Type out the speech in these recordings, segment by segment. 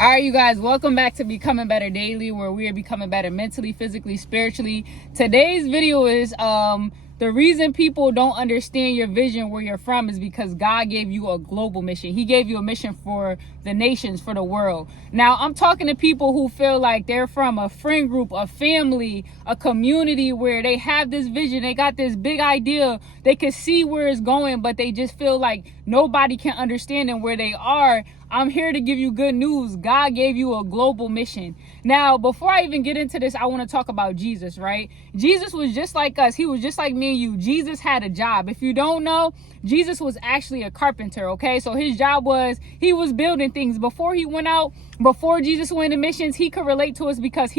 All right, you guys, welcome back to Becoming Better Daily, where we are becoming better mentally, physically, spiritually. Today's video is the reason people don't understand your vision where you're from is because God gave you a global mission. He gave you a mission for the nations, for the world. Now, I'm talking to people who feel like they're from a friend group, a family, a community where they have this vision. They got this big idea. They can see where it's going, but they just feel like nobody can understand them where they are. I'm here to give you good news. God gave you a global mission. Now, before I even get into this, I want to talk about Jesus, right? Jesus was just like us. He was just like me and you. Jesus had a job. If you don't know, Jesus was actually a carpenter, okay? So his job was, he was building things. Before he went out, before Jesus went to missions, he could relate to us because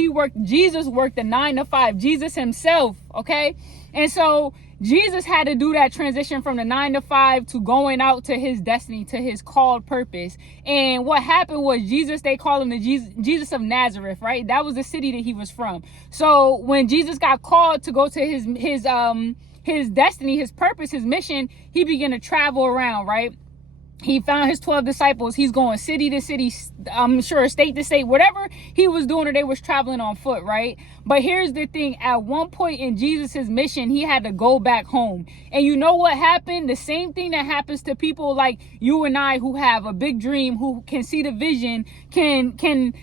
Jesus worked the 9 to 5. Jesus himself, okay? And so Jesus had to do that transition from the 9 to 5 to going out to his destiny, to his called purpose. And what happened was they call him the Jesus of Nazareth, right? That was the city that he was from. So when Jesus got called to go to his destiny, his purpose, his mission, he began to travel around, right? He found his 12 disciples. He's going city to city, I'm sure state to state, whatever he was doing, or they was traveling on foot, right? But here's the thing. At one point in Jesus's mission, he had to go back home. And you know what happened? The same thing that happens to people like you and I who have a big dream, who can see the vision, can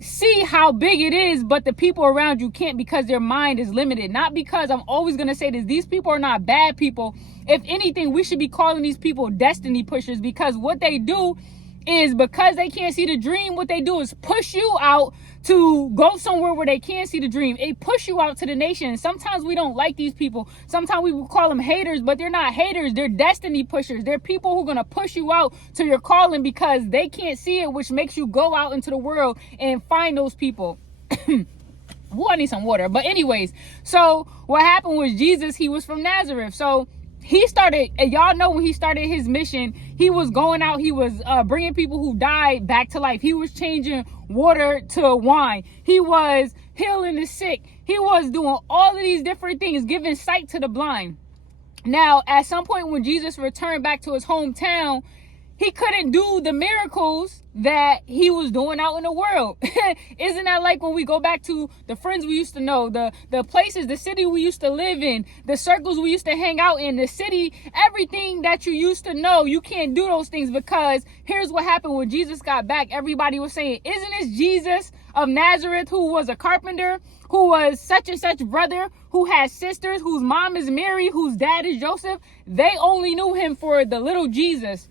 see how big it is, but the people around you can't because their mind is limited. Not because, I'm always going to say this, these people are not bad people. If anything, we should be calling these people destiny pushers, because what they do is, because they can't see the dream, what they do is push you out to go somewhere where they can't see the dream. They push you out to the nation. Sometimes we don't like these people. Sometimes we will call them haters, but they're not haters. They're destiny pushers. They're people who are going to push you out to your calling because they can't see it, which makes you go out into the world and find those people. Ooh, I need some water. But anyways, so what happened was Jesus, he was from Nazareth. So he started, and y'all know when he started his mission, he was going out, he was bringing people who died back to life. He was changing water to wine. He was healing the sick. He was doing all of these different things, giving sight to the blind. Now, at some point when Jesus returned back to his hometown, he couldn't do the miracles that he was doing out in the world. Isn't that like when we go back to the friends we used to know, the places, the city we used to live in, the circles we used to hang out in, the city, everything that you used to know, you can't do those things, because here's what happened when Jesus got back. Everybody was saying, isn't this Jesus of Nazareth, who was a carpenter, who was such and such brother, who has sisters, whose mom is Mary, whose dad is Joseph? They only knew him for the little Jesus.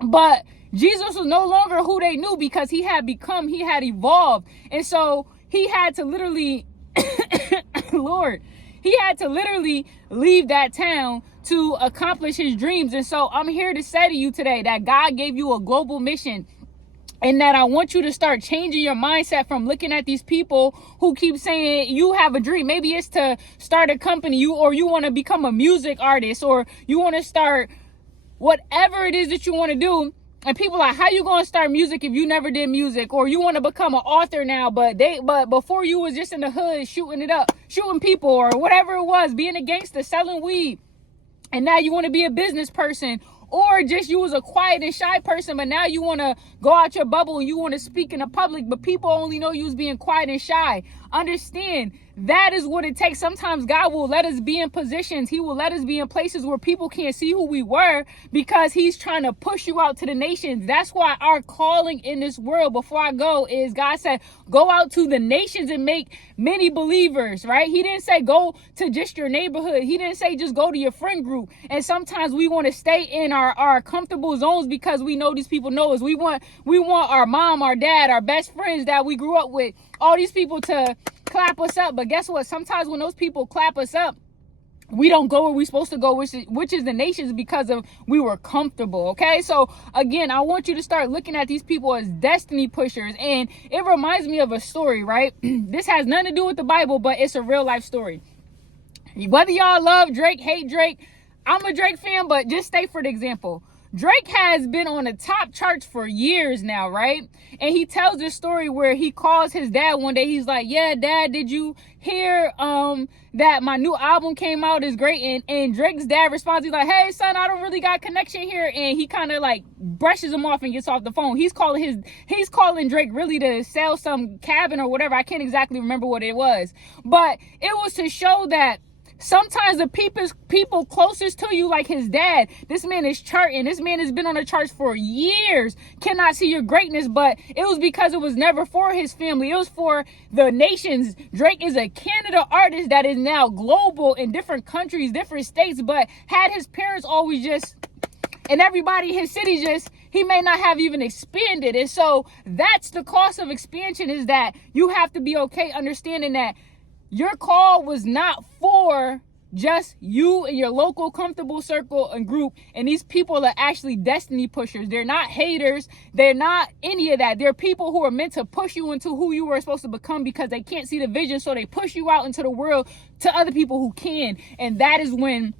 But Jesus was no longer who they knew, because he had evolved. And so he had to literally, Lord, he had to literally leave that town to accomplish his dreams. And so I'm here to say to you today that God gave you a global mission, and that I want you to start changing your mindset from looking at these people who keep saying you have a dream. Maybe it's to start a company, or you want to become a music artist, or you want to start whatever it is that you want to do. And people are like, how you going to start music if you never did music? Or you want to become an author now, but before you was just in the hood shooting it up, shooting people, or whatever it was, being a gangster, selling weed. And now you want to be a business person, or just you was a quiet and shy person, but now you want to go out your bubble and you want to speak in the public, but people only know you was being quiet and shy. Understand, that is what it takes. Sometimes God will let us be in positions. He will let us be in places where people can't see who we were, because he's trying to push you out to the nations. That's why our calling in this world, before I go, is God said, go out to the nations and make many believers, right? He didn't say go to just your neighborhood. He didn't say just go to your friend group. And sometimes we want to stay in our comfortable zones because we know these people know us. We want our mom, our dad, our best friends that we grew up with, all these people to clap us up. But guess what? Sometimes when those people clap us up, we don't go where we're supposed to go, which is the nations, because of we were comfortable. Okay, so again, I want you to start looking at these people as destiny pushers. And it reminds me of a story, right? This has nothing to do with the Bible, but it's a real life story. Whether y'all love Drake, hate Drake, I'm a Drake fan, but just stay for the example. Drake has been on the top charts for years now, right? And he tells this story where he calls his dad one day. He's like, yeah, Dad, did you hear that my new album came out? Is great. And Drake's dad responds, he's like, hey, son, I don't really got connection here. And he kind of like brushes him off and gets off the phone. He's calling Drake really to sell some cabin or whatever. I can't exactly remember what it was. But it was to show that sometimes the people closest to you, like his dad, this man is charting. This man has been on the charts for years, cannot see your greatness, but it was because it was never for his family. It was for the nations. Drake is a Canada artist that is now global in different countries, different states, but had his parents always just, and everybody in his city just, he may not have even expanded. And so that's the cost of expansion, is that you have to be okay understanding that your call was not for just you and your local comfortable circle and group. And these people are actually destiny pushers. They're not haters. They're not any of that. They're people who are meant to push you into who you were supposed to become, because they can't see the vision. So they push you out into the world to other people who can. And that is when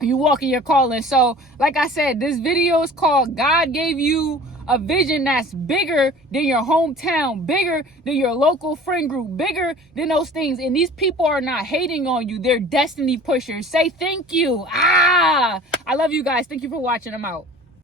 you walk in your calling. So like I said, this video is called God Gave You a Vision That's Bigger Than Your Hometown, bigger than your local friend group, bigger than those things. And these people are not hating on you. They're destiny pushers. Say thank you. I love you guys. Thank you for watching. I'm out.